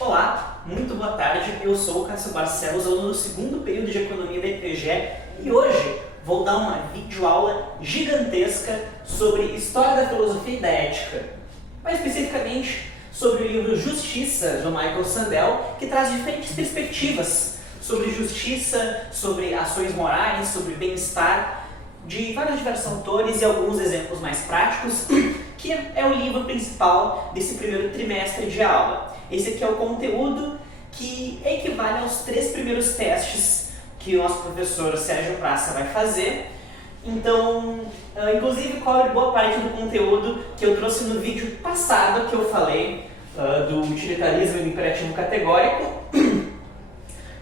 Olá, muito boa tarde, eu sou o Cássio Barcelos, aluno do segundo período de Economia da IPGE e hoje vou dar uma videoaula gigantesca sobre História da Filosofia e da Ética, mais especificamente sobre o livro Justiça, do Michael Sandel, que traz diferentes perspectivas sobre justiça, sobre ações morais, sobre bem-estar, de vários diversos autores e alguns exemplos mais práticos, que é o livro principal desse primeiro trimestre de aula. Esse aqui é o conteúdo que equivale aos 3 primeiros testes que o nosso professor Sérgio Praça vai fazer. Então, inclusive cobre boa parte do conteúdo que eu trouxe no vídeo passado que eu falei do utilitarismo e do imperativo categórico,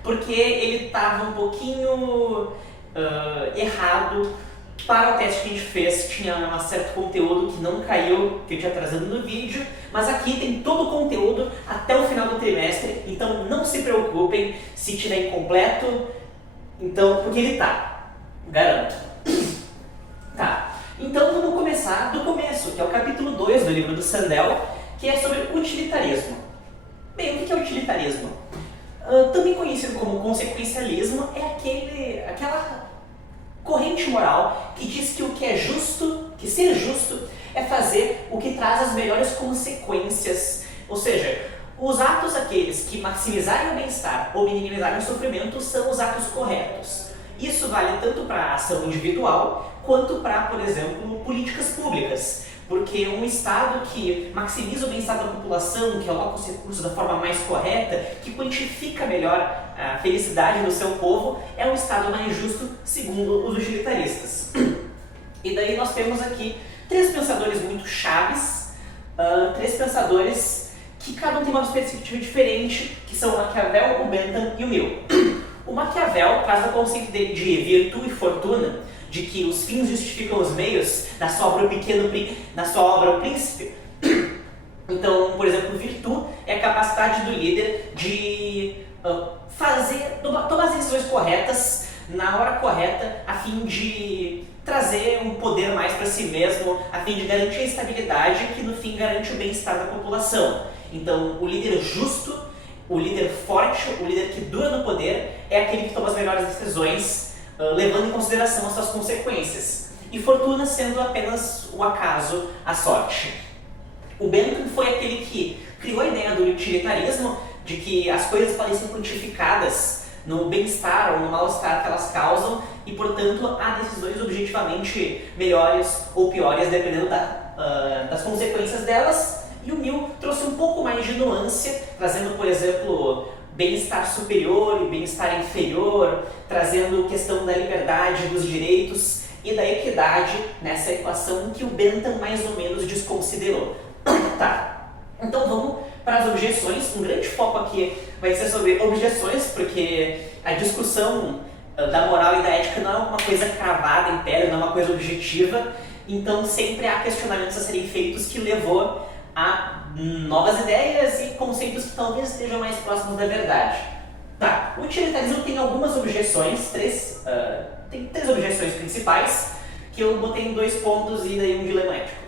porque ele estava um pouquinho errado para o teste que a gente fez. Tinha um certo conteúdo que não caiu, que eu tinha trazendo no vídeo, mas aqui tem todo o conteúdo até o final do trimestre, então não se preocupem se tiver incompleto, então, porque ele tá, garanto. Tá, então vamos começar do começo, que é o capítulo 2 do livro do Sandel, que é sobre utilitarismo. Bem, o que é utilitarismo? Também conhecido como consequencialismo, é aquela corrente moral que diz que o que é justo, que ser justo, é fazer o que traz as melhores consequências. Ou seja, os atos aqueles que maximizarem o bem-estar ou minimizarem o sofrimento são os atos corretos. Isso vale tanto para a ação individual quanto para, por exemplo, políticas públicas. Porque um Estado que maximiza o bem-estar da população, que aloca os recursos da forma mais correta, que quantifica melhor a felicidade do seu povo, é um Estado mais justo, segundo os utilitaristas. E daí nós temos aqui 3 pensadores muito chaves, 3 pensadores que cada um tem uma perspectiva diferente, que são o Maquiavel, o Bentham e o Mill. O Maquiavel traz o conceito dele de virtude e fortuna, de que os fins justificam os meios, na sua obra O Príncipe. Então, por exemplo, virtude é a capacidade do líder de tomar as decisões corretas na hora correta, a fim de trazer um poder mais para si mesmo, a fim de garantir a estabilidade que no fim garante o bem-estar da população. Então, o líder justo, o líder forte, o líder que dura no poder é aquele que toma as melhores decisões, levando em consideração as suas consequências. E fortuna sendo apenas o acaso, a sorte. O Bentham foi aquele que criou a ideia do utilitarismo, de que as coisas podem ser quantificadas no bem-estar ou no mal-estar que elas causam e, portanto, há decisões objetivamente melhores ou piores dependendo das consequências delas. E o Mill trouxe um pouco mais de nuance, trazendo, por exemplo, bem-estar superior e bem-estar inferior, trazendo questão da liberdade, dos direitos e da equidade nessa equação que o Bentham mais ou menos desconsiderou. Tá, então vamos para as objeções. Um grande foco aqui vai ser sobre objeções, porque a discussão da moral e da ética não é uma coisa cravada em pedra, não é uma coisa objetiva, então sempre há questionamentos a serem feitos que levou a novas ideias e conceitos que talvez estejam mais próximos da verdade. Tá, o utilitarismo tem algumas objeções, tem 3 objeções principais, que eu botei em 2 pontos e daí um dilema ético.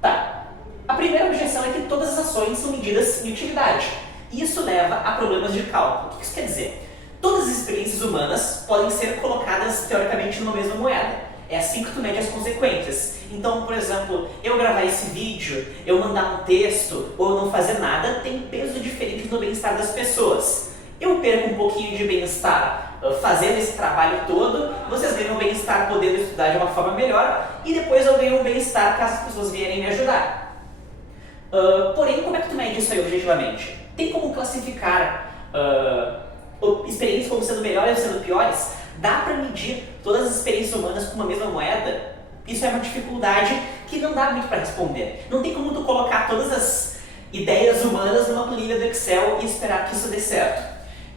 Tá, a primeira objeção é que todas as ações são medidas em utilidade. E isso leva a problemas de cálculo. O que isso quer dizer? Todas as experiências humanas podem ser colocadas teoricamente numa mesma moeda. É assim que tu mede as consequências. Então, por exemplo, eu gravar esse vídeo, eu mandar um texto ou não fazer nada tem peso diferente no bem-estar das pessoas. Eu perco um pouquinho de bem-estar fazendo esse trabalho todo, vocês ganham bem-estar podendo estudar de uma forma melhor e depois eu ganho um bem-estar caso as pessoas vierem me ajudar. Porém, como é que tu mede isso aí objetivamente? Tem como classificar experiências como sendo melhores ou sendo piores? Dá para medir todas as experiências humanas com uma mesma moeda? Isso é uma dificuldade que não dá muito para responder. Não tem como tu colocar todas as ideias humanas numa planilha do Excel e esperar que isso dê certo.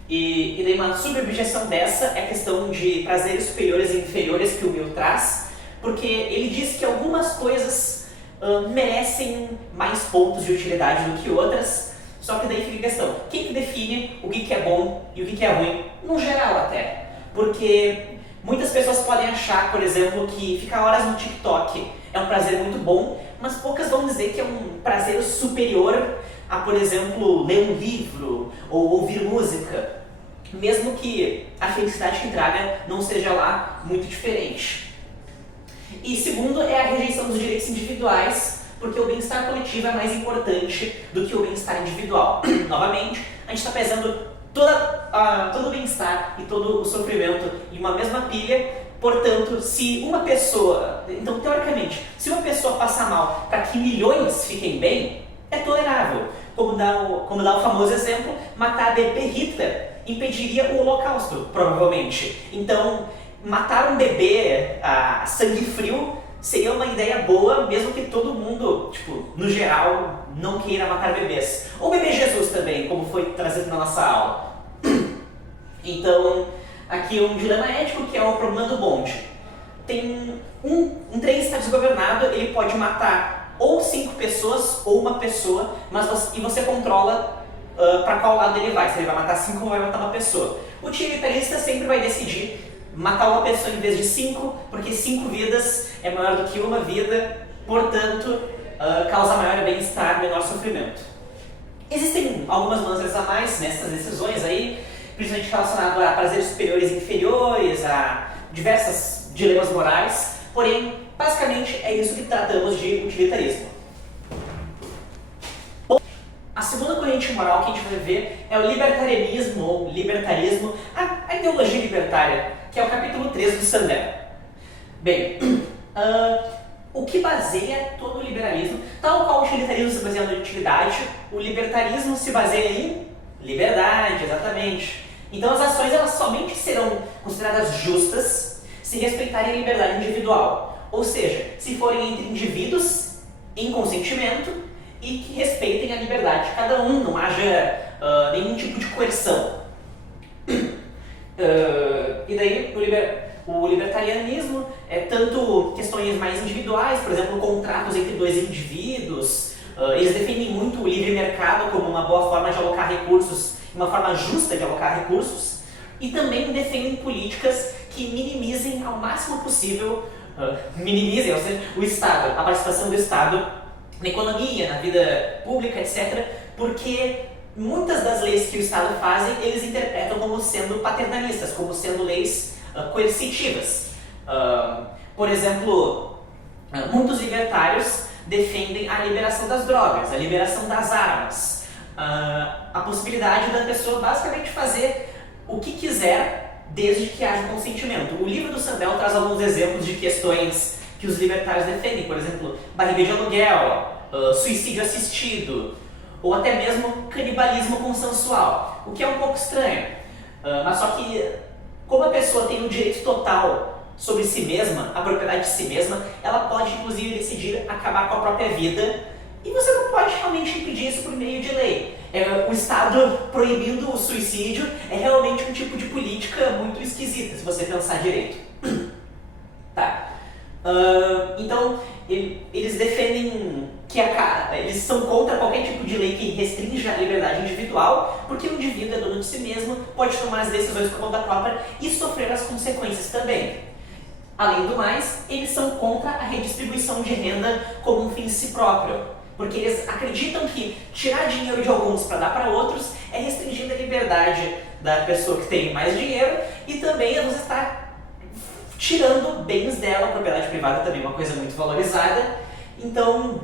E daí uma subobjeção dessa é a questão de prazeres superiores e inferiores que o Mill traz, porque ele diz que algumas coisas merecem mais pontos de utilidade do que outras, só que daí fica a questão, quem que define o que é bom e o que é ruim, no geral até? Porque muitas pessoas podem achar, por exemplo, que ficar horas no TikTok é um prazer muito bom, mas poucas vão dizer que é um prazer superior a, por exemplo, ler um livro ou ouvir música, mesmo que a felicidade que traga não seja lá muito diferente. E segundo é a rejeição dos direitos individuais, porque o bem-estar coletivo é mais importante do que o bem-estar individual. Novamente, a gente está pesando todo o bem-estar e todo o sofrimento em uma mesma pilha. Portanto, se uma pessoa, então teoricamente, se uma pessoa passar mal para que milhões fiquem bem, é tolerável. Como dá o famoso exemplo, matar bebê Hitler impediria o Holocausto, provavelmente. Então, matar um bebê a sangue frio seria uma ideia boa, mesmo que todo mundo, no geral, não queira matar bebês. Ou bebê Jesus também, como foi trazido na nossa aula. Então, aqui um dilema ético que é o problema do bonde. Tem um trem está desgovernado, ele pode matar ou 5 pessoas ou uma pessoa, e você controla para qual lado ele vai, se ele vai matar 5 ou vai matar uma pessoa. O utilitarista sempre vai decidir matar uma pessoa em vez de 5, porque 5 vidas é maior do que uma vida, portanto, causa maior bem-estar, menor sofrimento. Existem algumas nuances a mais nessas decisões aí, principalmente relacionado a prazeres superiores e inferiores, a diversos dilemas morais, porém, basicamente é isso que tratamos de utilitarismo. A segunda corrente moral que a gente vai ver é o libertarianismo, ou libertarismo, a ideologia libertária, que é o capítulo 3 do Sandel. Bem, o que baseia todo o liberalismo, tal qual o utilitarismo se baseia na utilidade, o libertarismo se baseia em liberdade, exatamente. Então as ações elas somente serão consideradas justas se respeitarem a liberdade individual, ou seja, se forem entre indivíduos em consentimento e que respeitem a liberdade de cada um, não haja nenhum tipo de coerção. E daí o libertarianismo é tanto questões mais individuais, por exemplo, contratos entre 2 indivíduos, eles defendem muito o livre mercado como uma boa forma de alocar recursos, uma forma justa de alocar recursos, e também defendem políticas que minimizem ao máximo possível, ou seja, o Estado, a participação do Estado na economia, na vida pública, etc., porque muitas das leis que o Estado faz, eles interpretam como sendo paternalistas, como sendo leis coercitivas. Por exemplo, muitos libertários defendem a liberação das drogas, a liberação das armas, a possibilidade da pessoa basicamente fazer o que quiser desde que haja consentimento. O livro do Sandel traz alguns exemplos de questões que os libertários defendem, por exemplo, barriga de aluguel, suicídio assistido, ou até mesmo canibalismo consensual, o que é um pouco estranho. Mas só que, como a pessoa tem o direito total sobre si mesma, a propriedade de si mesma, ela pode inclusive decidir acabar com a própria vida, e você não pode realmente impedir isso por meio de lei. O Estado proibindo o suicídio é realmente um tipo de política muito esquisita, se você pensar direito. Tá. Então, eles defendem que eles são contra qualquer tipo de lei que restrinja a liberdade individual, porque o indivíduo é dono de si mesmo, pode tomar as decisões por conta própria e sofrer as consequências também. Além do mais, eles são contra a redistribuição de renda como um fim em si próprio, porque eles acreditam que tirar dinheiro de alguns para dar para outros é restringindo a liberdade da pessoa que tem mais dinheiro e também você está tirando bens dela, a propriedade privada também é uma coisa muito valorizada. Então,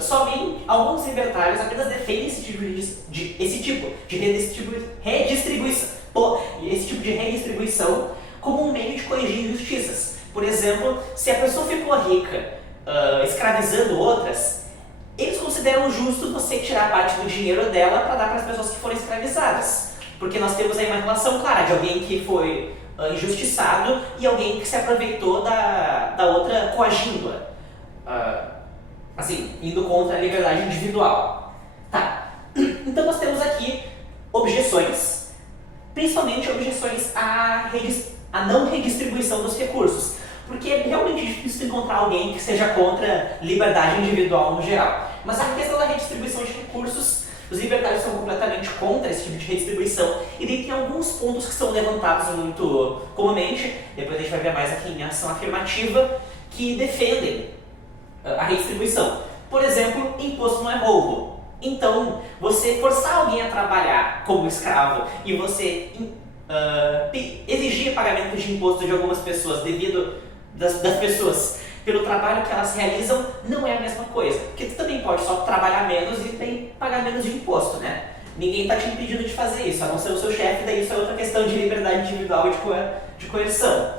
somente alguns libertários apenas defendem esse tipo de redistribuição como um meio de corrigir injustiças. Por exemplo, se a pessoa ficou rica escravizando outras, eles consideram justo você tirar parte do dinheiro dela para dar para as pessoas que foram escravizadas. Porque nós temos aí uma relação clara de alguém que foi injustiçado e alguém que se aproveitou da outra coagindo-a. Assim, indo contra a liberdade individual. Tá. Então nós temos aqui objeções, principalmente objeções à não redistribuição dos recursos, porque é realmente difícil encontrar alguém que seja contra liberdade individual no geral. Mas a questão da redistribuição de recursos, os libertários são completamente contra esse tipo de redistribuição, e daí tem alguns pontos que são levantados muito comumente, depois a gente vai ver mais aqui em ação afirmativa, que defendem a redistribuição. Por exemplo, imposto não é roubo. Então, você forçar alguém a trabalhar como escravo e você exigir pagamento de imposto de algumas pessoas devido das pessoas pelo trabalho que elas realizam não é a mesma coisa. Porque tu também pode só trabalhar menos e tem pagar menos de imposto, né? Ninguém está te impedindo de fazer isso, a não ser o seu chefe, daí isso é outra questão de liberdade individual e de coerção.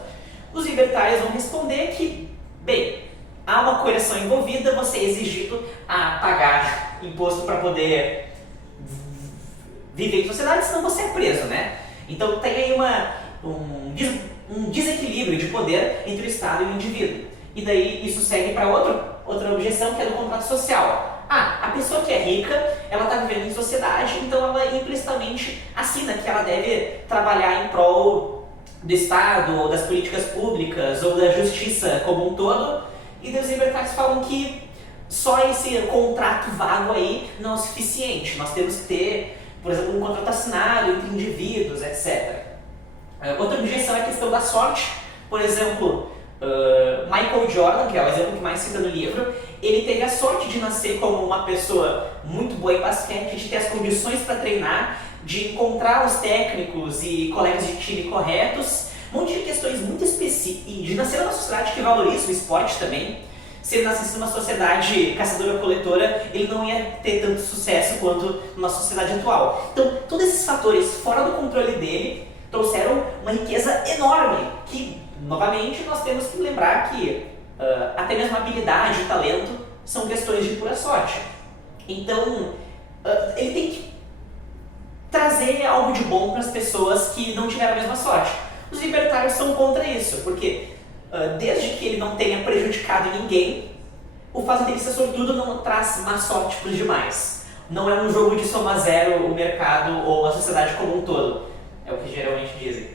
Os libertários vão responder que, bem, há uma coerção envolvida, você é exigido a pagar imposto para poder viver em sociedade, senão você é preso, né? Então tem aí um desequilíbrio de poder entre o Estado e o indivíduo. E daí isso segue para outra objeção, que é do contrato social. A pessoa que é rica, ela está vivendo em sociedade, então ela implicitamente assina que ela deve trabalhar em prol do Estado, ou das políticas públicas, ou da justiça como um todo. E os libertários falam que só esse contrato vago aí não é o suficiente. Nós temos que ter, por exemplo, um contrato assinado entre indivíduos, etc. Outra objeção é a questão da sorte. Por exemplo, Michael Jordan, que é o exemplo que mais cita no livro, ele teve a sorte de nascer como uma pessoa muito boa em basquete, de ter as condições para treinar, de encontrar os técnicos e colegas de time corretos, um monte de questões muito específicas, e de nascer numa sociedade que valoriza o esporte também. Se ele nascesse numa sociedade caçadora-coletora, ele não ia ter tanto sucesso quanto numa sociedade atual. Então, todos esses fatores fora do controle dele trouxeram uma riqueza enorme, que, novamente, nós temos que lembrar que até mesmo habilidade e talento são questões de pura sorte. Então, ele tem que trazer algo de bom para as pessoas que não tiveram a mesma sorte. Os libertários são contra isso, porque desde que ele não tenha prejudicado ninguém, o fato dele ser sortudo não traz má sorte para os demais. Não é um jogo de soma zero o mercado ou a sociedade como um todo, é o que geralmente dizem.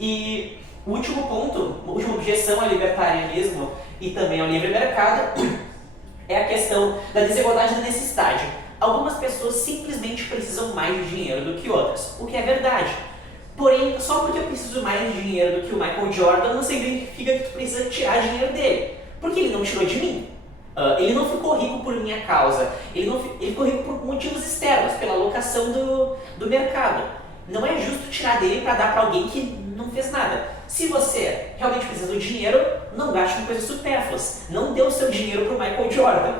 E o último ponto, a última objeção ao libertarianismo e também ao livre mercado é a questão da desigualdade e da necessidade. Algumas pessoas simplesmente precisam mais de dinheiro do que outras, o que é verdade. Porém, só porque eu preciso mais de dinheiro do que o Michael Jordan não significa que tu precisa tirar dinheiro dele, porque ele não tirou de mim. Ele não ficou rico por minha causa, ele ficou rico por motivos externos, pela alocação do mercado. Não é justo tirar dele para dar para alguém que não fez nada. Se você realmente precisa do dinheiro, não gaste com coisas supérfluas. Não dê o seu dinheiro para o Michael Jordan.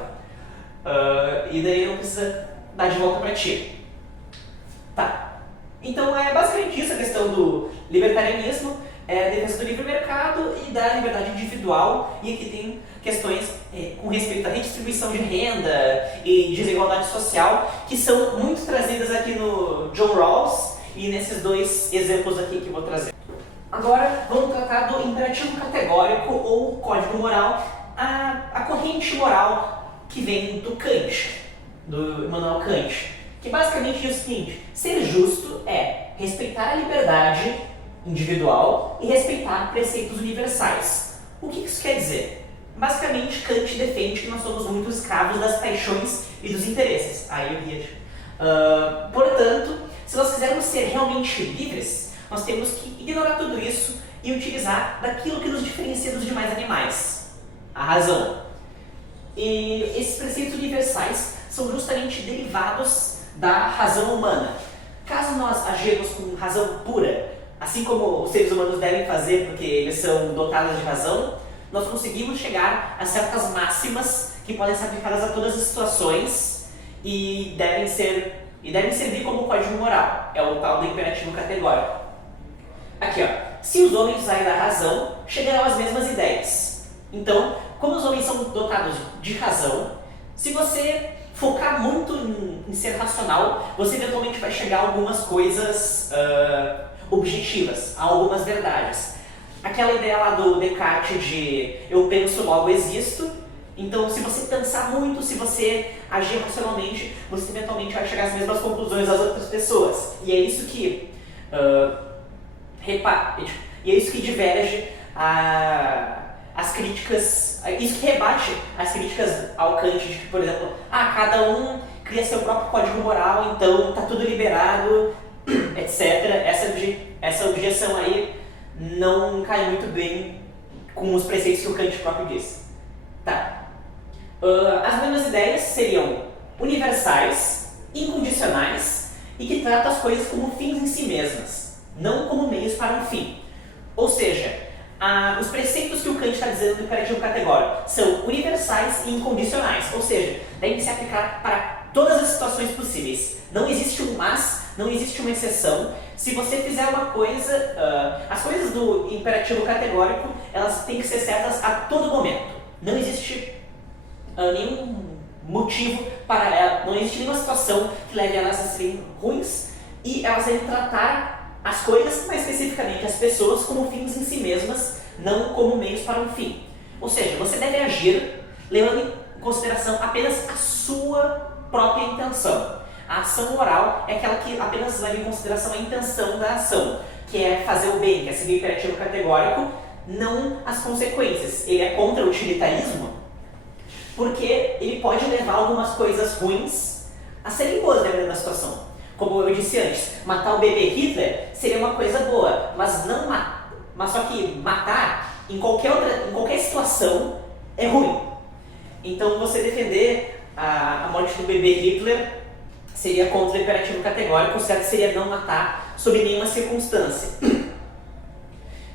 E daí não precisa dar de volta para ti. Tá. Então é basicamente isso a questão do libertarianismo, a defesa do livre mercado e da liberdade individual. E aqui tem questões com respeito à redistribuição de renda e desigualdade social, que são muito trazidas aqui no John Rawls e nesses dois exemplos aqui que eu vou trazer. Agora vamos tratar do imperativo categórico ou código moral, a corrente moral que vem do Kant, do Immanuel Kant, que basicamente diz o seguinte: ser justo é respeitar a liberdade individual e respeitar preceitos universais. O que isso quer dizer? Basicamente, Kant defende que nós somos muito escravos das paixões e dos interesses. Aí eu ia. Portanto, se nós quisermos ser realmente livres, nós temos que ignorar tudo isso e utilizar daquilo que nos diferencia dos demais animais, a razão. E esses preceitos universais são justamente derivados da razão humana. Caso nós agirmos com razão pura, assim como os seres humanos devem fazer porque eles são dotados de razão, nós conseguimos chegar a certas máximas que podem ser aplicadas a todas as situações e devem servir como código moral. É o tal do imperativo categórico. Aqui, ó. Se os homens usarem da razão, chegarão às mesmas ideias. Então, como os homens são dotados de razão, se você focar muito em ser racional, você eventualmente vai chegar a algumas coisas objetivas, a algumas verdades. Aquela ideia lá do Descartes de eu penso, logo existo. Então, se você pensar muito, se você agir racionalmente, você eventualmente vai chegar às mesmas conclusões das outras pessoas. E é isso que diverge as críticas, isso que rebate as críticas ao Kant de que, por exemplo, cada um cria seu próprio código moral, então tá tudo liberado, etc. Essa objeção aí não cai muito bem com os preceitos que o Kant próprio diz. Tá. As mesmas ideias seriam universais, incondicionais e que trata as coisas como fins em si mesmas, não como meios para um fim. Ou seja, os preceitos que o Kant está dizendo do imperativo categórico são universais e incondicionais, ou seja, devem se aplicar para todas as situações possíveis. Não existe um mas, não existe uma exceção. Se você fizer uma coisa, as coisas do imperativo categórico, elas têm que ser certas a todo momento. Não existe nenhum motivo para ela, não existe nenhuma situação que leve elas a serem ruins, e elas devem tratar as coisas, mais especificamente as pessoas, como fins em si mesmas, não como meios para um fim. Ou seja, você deve agir levando em consideração apenas a sua própria intenção. A ação moral é aquela que apenas leva em consideração a intenção da ação, que é fazer o bem, que é seguir o imperativo categórico, não as consequências. Ele é contra o utilitarismo porque ele pode levar algumas coisas ruins a serem boas dependendo da situação. Como eu disse antes, matar o bebê Hitler seria uma coisa boa, mas só que matar em qualquer situação é ruim. Então você defender a morte do bebê Hitler seria contra o imperativo categórico, o certo seria não matar sob nenhuma circunstância.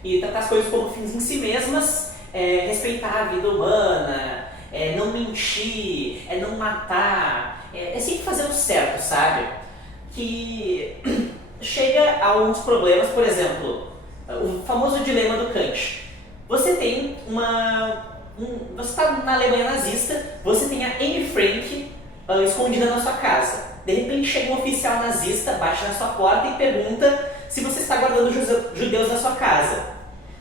E tratar as coisas como fins em si mesmas, respeitar a vida humana, não mentir, não matar, sempre fazer o certo, sabe? Que chega a alguns problemas, por exemplo, o famoso dilema do Kant. Você tem você está na Alemanha nazista, você tem a Anne Frank escondida na sua casa. De repente chega um oficial nazista, bate na sua porta e pergunta se você está guardando judeus na sua casa.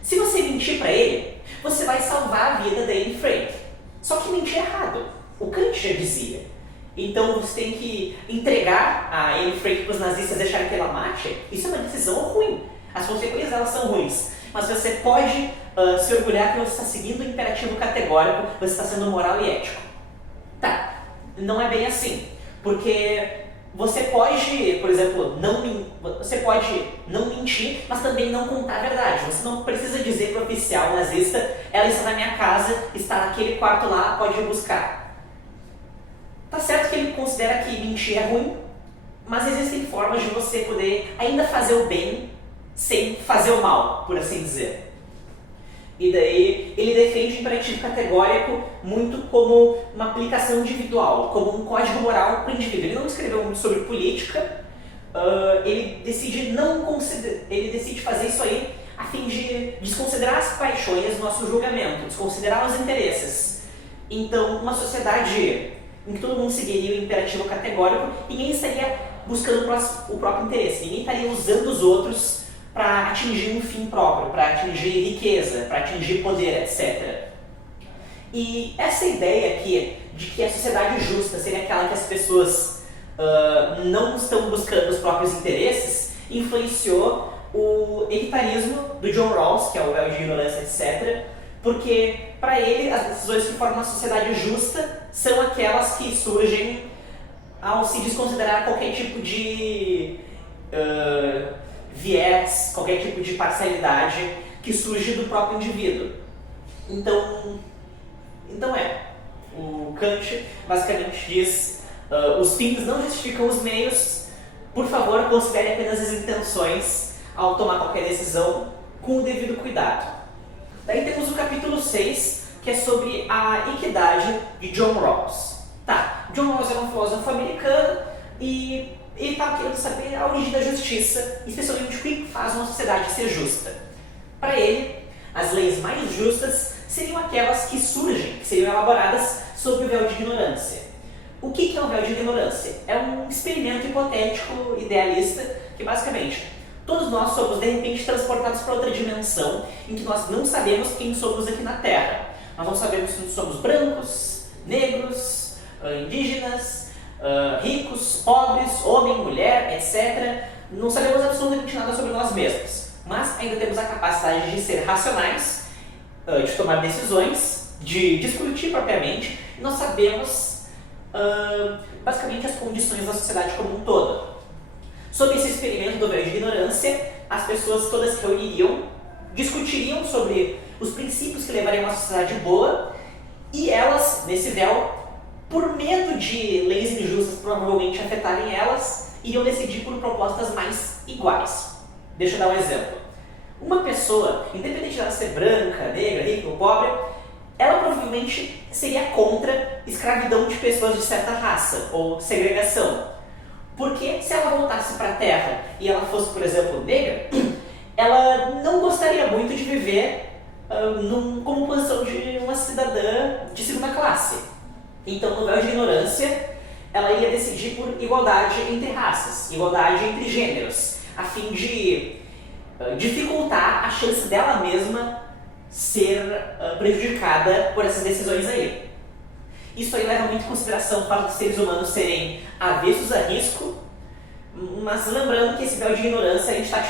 Se você mentir para ele, você vai salvar a vida da Anne Frank. Só que mentir errado. O Kant já dizia. Então você tem que entregar a Anne Frank para os nazistas deixarem que ela mate. Isso é uma decisão ruim. As consequências delas são ruins. Mas você pode se orgulhar que você está seguindo o imperativo categórico, você está sendo moral e ético. Tá, não é bem assim. Porque você pode, por exemplo, não mentir, mas também não contar a verdade. Você não precisa dizer para o oficial nazista, ela está na minha casa, está naquele quarto lá, pode ir buscar. Tá certo que ele considera que mentir é ruim, mas existem formas de você poder ainda fazer o bem sem fazer o mal, por assim dizer. E daí ele defende o imperativo categórico muito como uma aplicação individual, como um código moral para o indivíduo. Ele não escreveu muito sobre política, ele decide fazer isso aí a fim de desconsiderar as paixões do nosso julgamento, desconsiderar os interesses. Então, uma sociedade em que todo mundo seguiria o imperativo categórico, ninguém estaria buscando o próprio interesse, ninguém estaria usando os outros para atingir um fim próprio, para atingir riqueza, para atingir poder, etc. E essa ideia aqui de que a sociedade justa seria aquela que as pessoas não estão buscando os próprios interesses, influenciou o elitarismo do John Rawls, que é o véu de ignorância, etc., porque para ele as decisões que formam uma sociedade justa são aquelas que surgem ao se desconsiderar qualquer tipo de viés, qualquer tipo de parcialidade que surge do próprio indivíduo. Então o Kant basicamente diz os fins não justificam os meios, por favor considere apenas as intenções ao tomar qualquer decisão com o devido cuidado. Daí temos o capítulo 6, que é sobre a equidade de John Rawls. Tá, John Rawls era um filósofo americano e ele estava querendo saber a origem da justiça, especialmente o que faz uma sociedade ser justa. Para ele, as leis mais justas seriam aquelas que surgem, que seriam elaboradas sob o véu de ignorância. O que é o véu de ignorância? É um experimento hipotético, idealista, que basicamente todos nós somos de repente transportados para outra dimensão em que nós não sabemos quem somos aqui na Terra. Nós não sabemos se somos brancos, negros, indígenas, ricos, pobres, homem, mulher, etc. Não sabemos absolutamente nada sobre nós mesmos, mas ainda temos a capacidade de ser racionais, de tomar decisões, de discutir propriamente, e nós sabemos basicamente as condições da sociedade como um todo. Sob esse experimento do véu de ignorância, as pessoas todas se reuniriam, discutiriam sobre os princípios que levariam a uma sociedade boa, e elas, nesse véu, por medo de leis injustas provavelmente afetarem elas, iriam decidir por propostas mais iguais. Deixa eu dar um exemplo. Uma pessoa, independente de ela ser branca, negra, rica ou pobre, ela provavelmente seria contra escravidão de pessoas de certa raça ou segregação. Porque se ela voltasse para a Terra e ela fosse, por exemplo, negra, ela não gostaria muito de viver como posição de uma cidadã de segunda classe. Então, no véu de ignorância, ela ia decidir por igualdade entre raças, igualdade entre gêneros, a fim de dificultar a chance dela mesma ser prejudicada por essas decisões aí. Isso aí leva muito em consideração o fato dos seres humanos serem avessos a risco, mas lembrando que esse véu de ignorância a gente está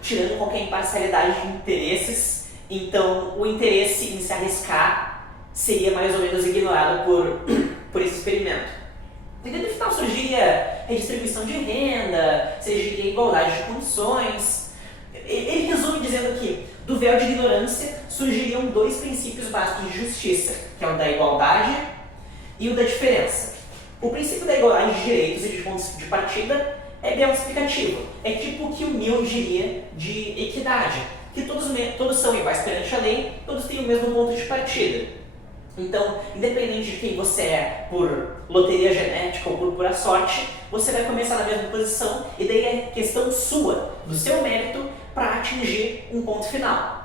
tirando qualquer imparcialidade de interesses, então o interesse em se arriscar seria mais ou menos ignorado por esse experimento. E no final surgiria redistribuição de renda, surgiria igualdade de condições. Ele resume dizendo que do véu de ignorância surgiriam dois princípios básicos de justiça, que é o da igualdade e o da diferença. O princípio da igualdade de direitos e de pontos de partida é bem explicativo. É tipo o que o Mill diria de equidade, que todos são iguais perante a lei, todos têm o mesmo ponto de partida. Então, independente de quem você é, por loteria genética ou por pura sorte, você vai começar na mesma posição e daí é questão sua, do seu mérito, para atingir um ponto final.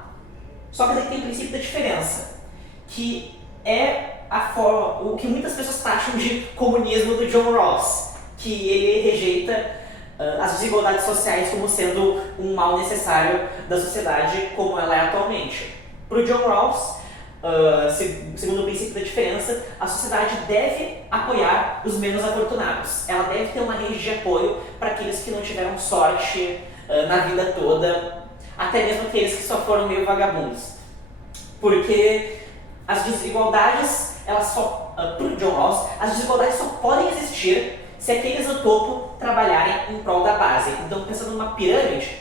Só que daí tem o princípio da diferença, que é o que muitas pessoas taxam de comunismo do John Rawls, que ele rejeita as desigualdades sociais como sendo um mal necessário da sociedade como ela é atualmente. Para o John Rawls, segundo o princípio da diferença, a sociedade deve apoiar os menos afortunados. Ela deve ter uma rede de apoio para aqueles que não tiveram sorte na vida toda, até mesmo aqueles que só foram meio vagabundos. Porque as desigualdades, para o John Rawls, as desigualdades só podem existir se aqueles no topo trabalharem em prol da base. Então, pensando numa pirâmide,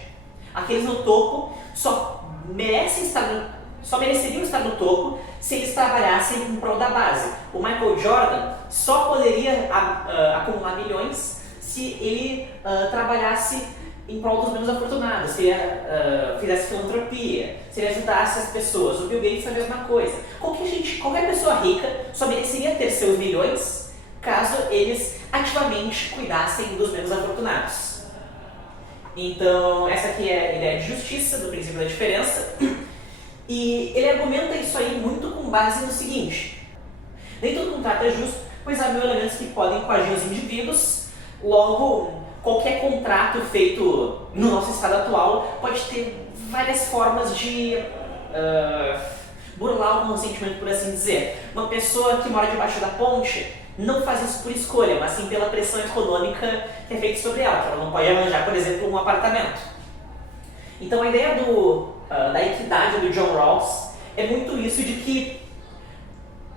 aqueles no topo só mereceriam estar no topo se eles trabalhassem em prol da base. O Michael Jordan só poderia acumular milhões se ele trabalhasse em prol dos menos afortunados, se ele fizesse filantropia, se ele ajudasse as pessoas. O Bill Gates é a mesma coisa. Qualquer pessoa rica só mereceria ter seus milhões caso eles ativamente cuidassem dos menos afortunados. Então, essa aqui é a ideia de justiça, do princípio da diferença. E ele argumenta isso aí muito com base no seguinte: nem todo contrato é justo, pois há mil elementos que podem coagir os indivíduos. Logo, qualquer contrato feito no nosso estado atual pode ter várias formas de burlar o consentimento, por assim dizer. Uma pessoa que mora debaixo da ponte não faz isso por escolha, mas sim pela pressão econômica que é feita sobre ela, que ela não pode arranjar, por exemplo, um apartamento. Então a ideia da equidade do John Rawls é muito isso de que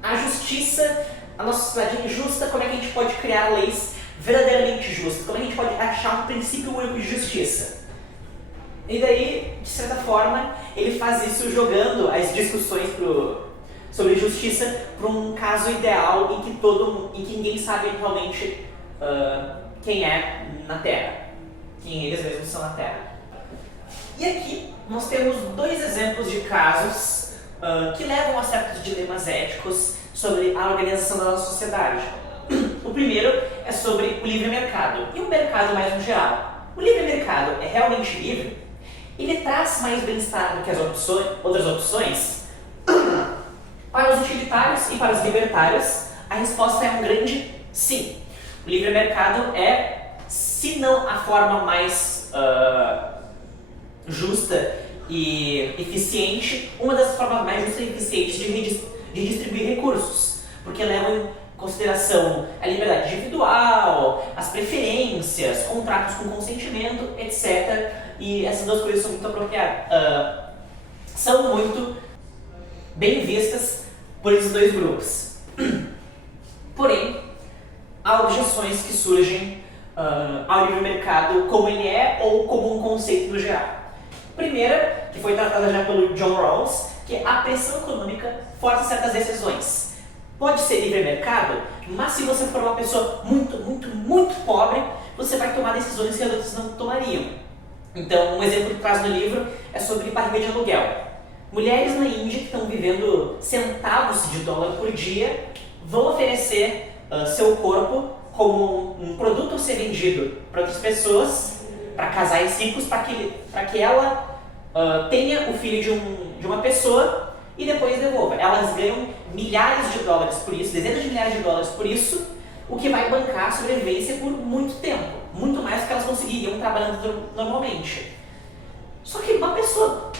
a justiça, a nossa sociedade é injusta, como é que a gente pode criar leis verdadeiramente justas, como é que a gente pode achar um princípio único de justiça. E daí, de certa forma, ele faz isso jogando as discussões sobre justiça para um caso ideal em que ninguém sabe realmente quem é na Terra, quem eles mesmos são na Terra. E aqui nós temos dois exemplos de casos que levam a certos dilemas éticos sobre a organização da nossa sociedade. O primeiro é sobre o livre mercado e o mercado mais no geral. O livre mercado é realmente livre? Ele traz mais bem-estar do que as outras opções? Para os utilitários e para os libertários, a resposta é um grande sim. O livre mercado é, se não a forma mais justa e eficiente, uma das formas mais justas e eficientes de distribuir recursos, porque levam em consideração a liberdade individual, as preferências, contratos com consentimento, etc. E essas duas coisas são muito apropriadas, são muito bem vistas por esses dois grupos. Porém, há objeções que surgem ao livre mercado como ele é ou como um conceito no geral. Primeira, que foi tratada já pelo John Rawls, que a pressão econômica força certas decisões. Pode ser livre mercado, mas se você for uma pessoa muito, muito, muito pobre, você vai tomar decisões que as outras não tomariam. Então, um exemplo que traz no livro é sobre barriga de aluguel. Mulheres na Índia que estão vivendo centavos de dólar por dia vão oferecer seu corpo como um produto a ser vendido para outras pessoas, para casais ricos, para que ela tenha o filho de uma pessoa e depois devolva. Elas ganham milhares de dólares por isso, dezenas de milhares de dólares por isso, o que vai bancar a sobrevivência por muito tempo, muito mais do que elas conseguiriam trabalhando normalmente. Só que uma pessoa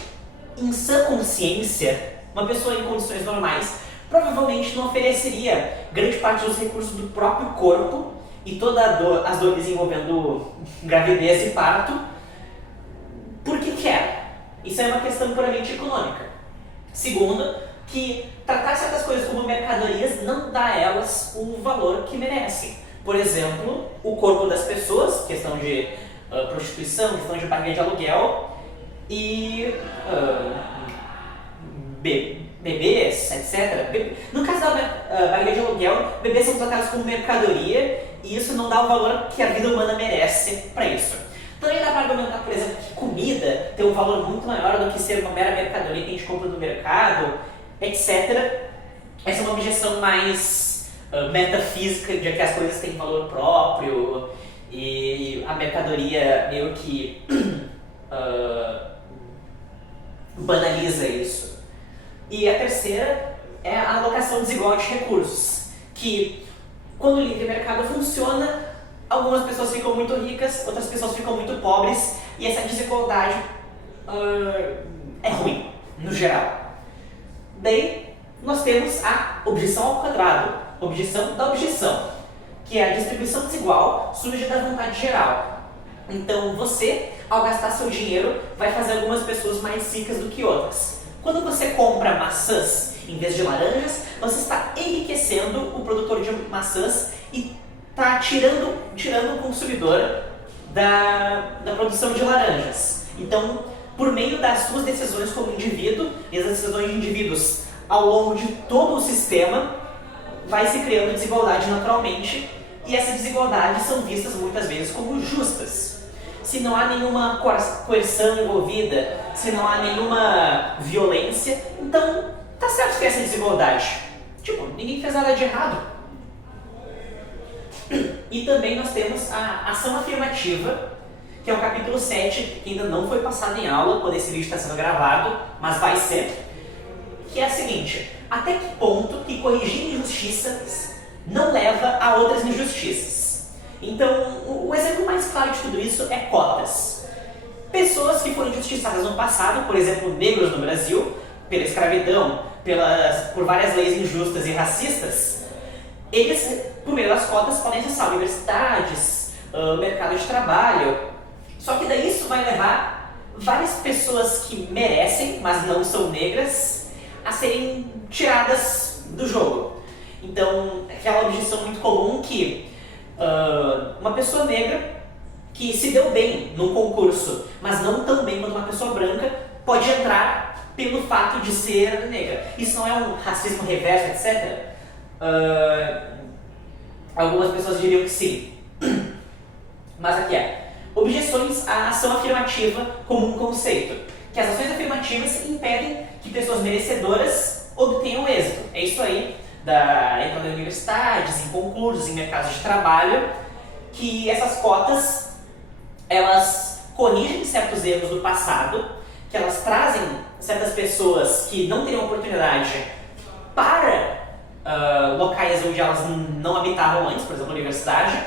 em sã consciência, uma pessoa em condições normais, provavelmente não ofereceria grande parte dos recursos do próprio corpo e todas as dores envolvendo gravidez e parto porque quer. Isso é uma questão puramente econômica. Segundo, que tratar certas coisas como mercadorias não dá a elas o valor que merecem. Por exemplo, o corpo das pessoas, questão de prostituição, questão de barriga de aluguel e bebês, etc. No caso da barriga de aluguel, bebês são tratados como mercadoria e isso não dá o valor que a vida humana merece para isso. Também dá para argumentar, por exemplo, que comida tem um valor muito maior do que ser uma mera mercadoria que a gente compra no mercado, etc. Essa é uma objeção mais metafísica de que as coisas têm valor próprio e a mercadoria meio que banaliza isso. E a terceira é a alocação desigual de recursos, que quando o livre mercado funciona, algumas pessoas ficam muito ricas, outras pessoas ficam muito pobres, e essa desigualdade é ruim, no geral. Daí, nós temos a objeção ao quadrado, objeção da objeção, que é a distribuição desigual surge da vontade geral. Então, você, ao gastar seu dinheiro, vai fazer algumas pessoas mais ricas do que outras. Quando você compra maçãs em vez de laranjas, você está enriquecendo o produtor de maçãs e está tirando o consumidor da produção de laranjas. Então, por meio das suas decisões como indivíduo e as decisões de indivíduos ao longo de todo o sistema, vai se criando desigualdade naturalmente, e essas desigualdades são vistas muitas vezes como justas. Se não há nenhuma coerção envolvida, se não há nenhuma violência, então tá certo ter essa desigualdade. Tipo, ninguém fez nada de errado. E também nós temos a ação afirmativa, que é o capítulo 7, que ainda não foi passado em aula, quando esse vídeo está sendo gravado, mas vai ser, que é a seguinte: até que ponto que corrigir injustiças não leva a outras injustiças? Então, o exemplo mais claro de tudo isso é cotas. Pessoas que foram injustiçadas no passado, por exemplo, negros no Brasil, pela escravidão, por várias leis injustas e racistas, eles, por meio das cotas, podem acessar universidades, mercado de trabalho. Só que daí isso vai levar várias pessoas que merecem, mas não são negras, a serem tiradas do jogo. Então, aquela objeção muito comum que uma pessoa negra que se deu bem num concurso, mas não tão bem quanto uma pessoa branca, pode entrar pelo fato de ser negra. Isso não é um racismo reverso, etc? Algumas pessoas diriam que sim. Mas aqui é: objeções à ação afirmativa como um conceito. Que as ações afirmativas impedem que pessoas merecedoras obtenham êxito. É isso aí, entrando em universidades, em concursos, em mercados de trabalho, que essas cotas, elas corrigem certos erros do passado, que elas trazem certas pessoas que não teriam oportunidade para locais onde elas não habitavam antes, por exemplo, a universidade.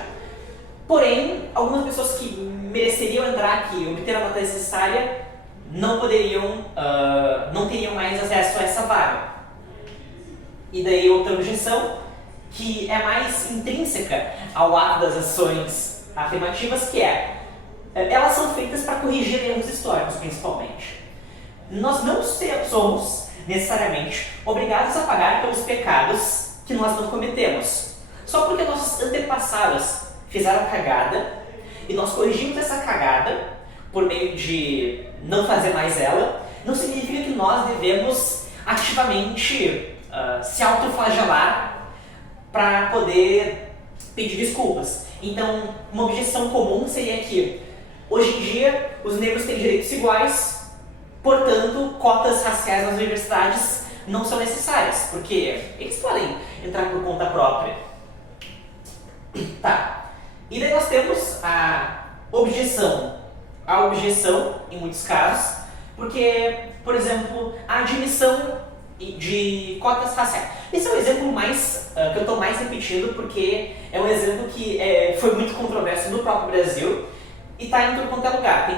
Porém, algumas pessoas que mereceriam entrar aqui e obter a nota necessária não teriam mais acesso a essa vaga. E daí outra objeção, que é mais intrínseca ao ato das ações afirmativas, que elas são feitas para corrigir erros históricos, principalmente. Nós não somos necessariamente obrigados a pagar pelos pecados que nós não cometemos. Só porque nossos antepassados fizeram a cagada e nós corrigimos essa cagada por meio de não fazer mais ela, não significa que nós devemos ativamente se autoflagelar para poder pedir desculpas. Então, uma objeção comum seria que, hoje em dia, os negros têm direitos iguais, portanto, cotas raciais nas universidades não são necessárias, porque eles podem entrar por conta própria. Tá. E daí nós temos a objeção. A objeção, em muitos casos, porque, por exemplo, a admissão de cotas raciais. Esse é o exemplo mais que eu estou mais repetindo, porque é um exemplo que foi muito controverso no próprio Brasil e está em tudo quanto é lugar.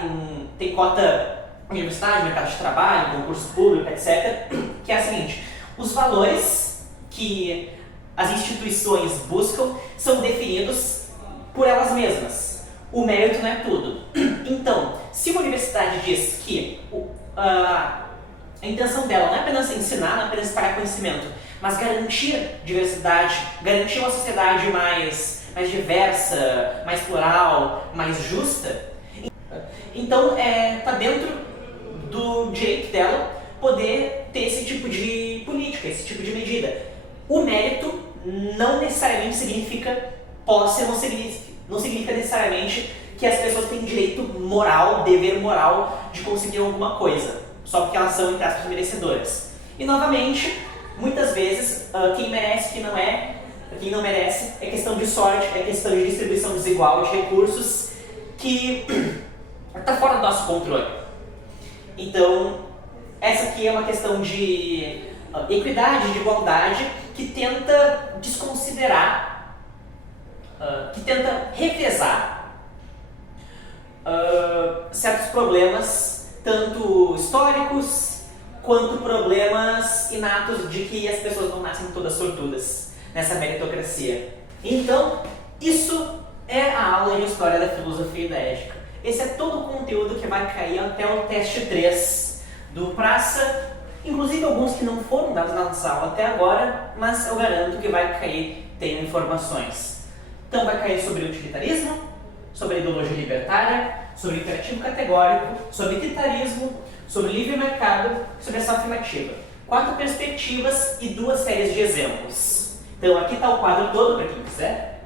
Tem cota universidade, mercado de trabalho, concurso público, etc. Que é a seguinte: os valores que as instituições buscam são definidos por elas mesmas. O mérito não é tudo. Então, se uma universidade diz que a intenção dela não é apenas ensinar, não é apenas espalhar conhecimento, mas garantir diversidade, garantir uma sociedade mais diversa, mais plural, mais justa, então está dentro do direito dela poder ter esse tipo de política, esse tipo de medida. O mérito não necessariamente significa posse, não significa necessariamente que as pessoas têm direito moral, dever moral de conseguir alguma coisa, só porque elas são, entre aspas, merecedoras. E novamente, muitas vezes, quem merece, quem não merece, é questão de sorte, é questão de distribuição desigual de recursos que está fora do nosso controle. Então, essa aqui é uma questão de equidade, de igualdade, que tenta desconsiderar, que tenta revezar certos problemas, tanto históricos, quanto problemas inatos de que as pessoas não nascem todas sortudas nessa meritocracia. Então, isso é a aula de História da Filosofia e da Ética. Esse é todo o conteúdo que vai cair até o teste 3 do Praça, inclusive alguns que não foram dados na nossa aula até agora, mas eu garanto que vai cair tendo informações. Então vai cair sobre utilitarismo, sobre ideologia libertária, sobre imperativo categórico, sobre utilitarismo, sobre livre mercado, sobre ação afirmativa. 4 perspectivas e 2 séries de exemplos. Então aqui está o quadro todo para quem quiser.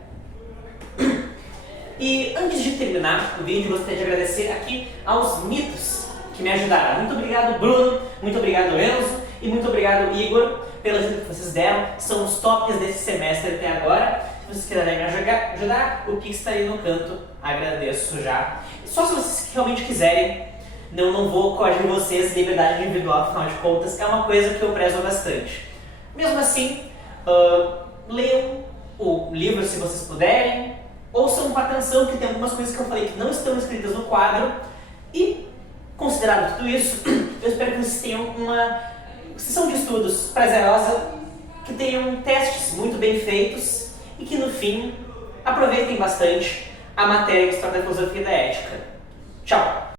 E antes de terminar o vídeo, gostaria de agradecer aqui aos mitos que me ajudaram. Muito obrigado, Bruno, muito obrigado, Enzo, e muito obrigado, Igor, pela ajuda que vocês deram. São os tops desse semestre até agora. Se vocês quiserem me ajudar, o Pix está aí no canto, agradeço já. Só se vocês realmente quiserem, não vou coagir vocês, liberdade individual, afinal de contas, é uma coisa que eu prezo bastante. Mesmo assim, leiam o livro se vocês puderem, ouçam com atenção que tem algumas coisas que eu falei que não estão escritas no quadro, e, considerado tudo isso, eu espero que vocês tenham uma sessão de estudos prazerosa, que tenham testes muito bem feitos e que, no fim, aproveitem bastante a matéria de História da Filosofia e da Ética. Tchau!